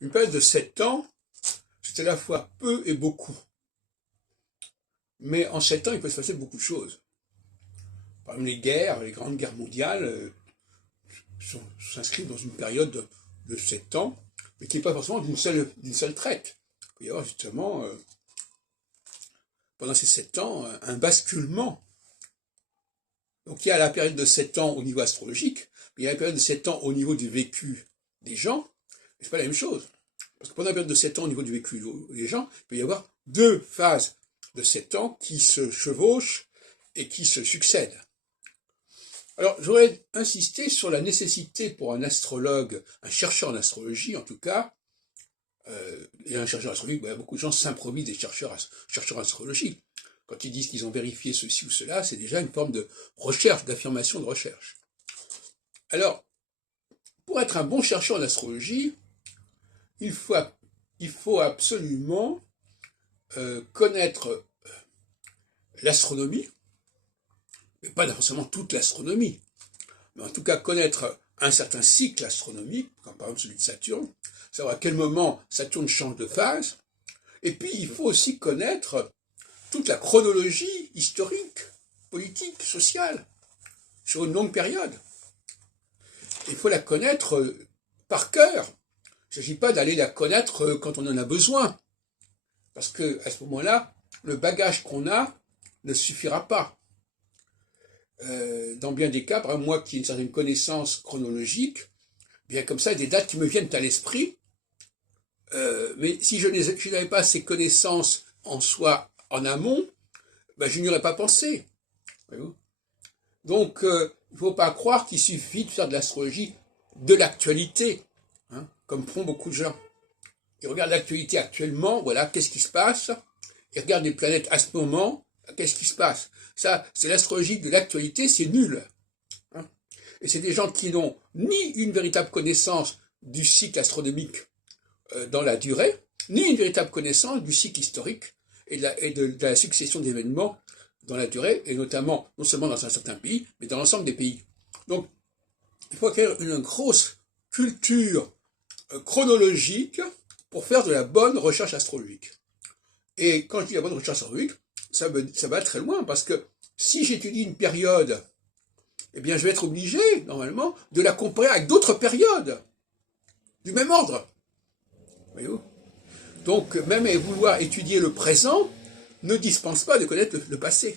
Une période de 7 ans, c'est à la fois peu et beaucoup. Mais en 7 ans, il peut se passer beaucoup de choses. Par exemple, les guerres, les grandes guerres mondiales s'inscrivent dans une période de 7 ans, mais qui n'est pas forcément d'une seule traite. Il peut y avoir justement, pendant ces 7 ans, un basculement. Donc il y a la période de 7 ans au niveau astrologique, mais il y a la période de 7 ans au niveau du vécu des gens, et c'est pas la même chose. Parce que pendant la période de 7 ans au niveau du vécu des gens, il peut y avoir deux phases de 7 ans qui se chevauchent et qui se succèdent. Alors, j'aurais insisté sur la nécessité pour un astrologue, un chercheur en astrologie en tout cas, et un chercheur en astrologie, beaucoup de gens s'improvisent des chercheurs en astrologie. Quand ils disent qu'ils ont vérifié ceci ou cela, c'est déjà une forme de recherche, d'affirmation de recherche. Alors, pour être un bon chercheur en astrologie, il faut absolument connaître l'astronomie, mais pas forcément toute l'astronomie, mais en tout cas connaître un certain cycle astronomique, comme par exemple celui de Saturne, savoir à quel moment Saturne change de phase, et puis il faut aussi connaître toute la chronologie historique, politique, sociale, sur une longue période. Il faut la connaître par cœur. Il ne s'agit pas d'aller la connaître quand on en a besoin, parce qu'à ce moment-là, le bagage qu'on a ne suffira pas. Dans bien des cas, par exemple, moi qui ai une certaine connaissance chronologique, bien comme ça, il y a des dates qui me viennent à l'esprit, mais si je n'avais pas ces connaissances en soi en amont, ben, je n'y aurais pas pensé. Donc, il ne faut pas croire qu'il suffit de faire de l'astrologie de l'actualité, hein, comme font beaucoup de gens. Ils regardent l'actualité actuellement, voilà, qu'est-ce qui se passe, ils regardent les planètes à ce moment, qu'est-ce qui se passe. Ça, c'est l'astrologie de l'actualité, c'est nul. Hein. Et c'est des gens qui n'ont ni une véritable connaissance du cycle astronomique dans la durée, ni une véritable connaissance du cycle historique et de la succession d'événements dans la durée, et notamment, non seulement dans un certain pays, mais dans l'ensemble des pays. Donc, il faut acquérir une grosse culture chronologique pour faire de la bonne recherche astrologique. Et quand je dis la bonne recherche astrologique, ça va très loin, parce que si j'étudie une période, eh bien, je vais être obligé, normalement, de la comparer avec d'autres périodes du même ordre. Voyez-vous ? Donc, même vouloir étudier le présent ne dispense pas de connaître le passé.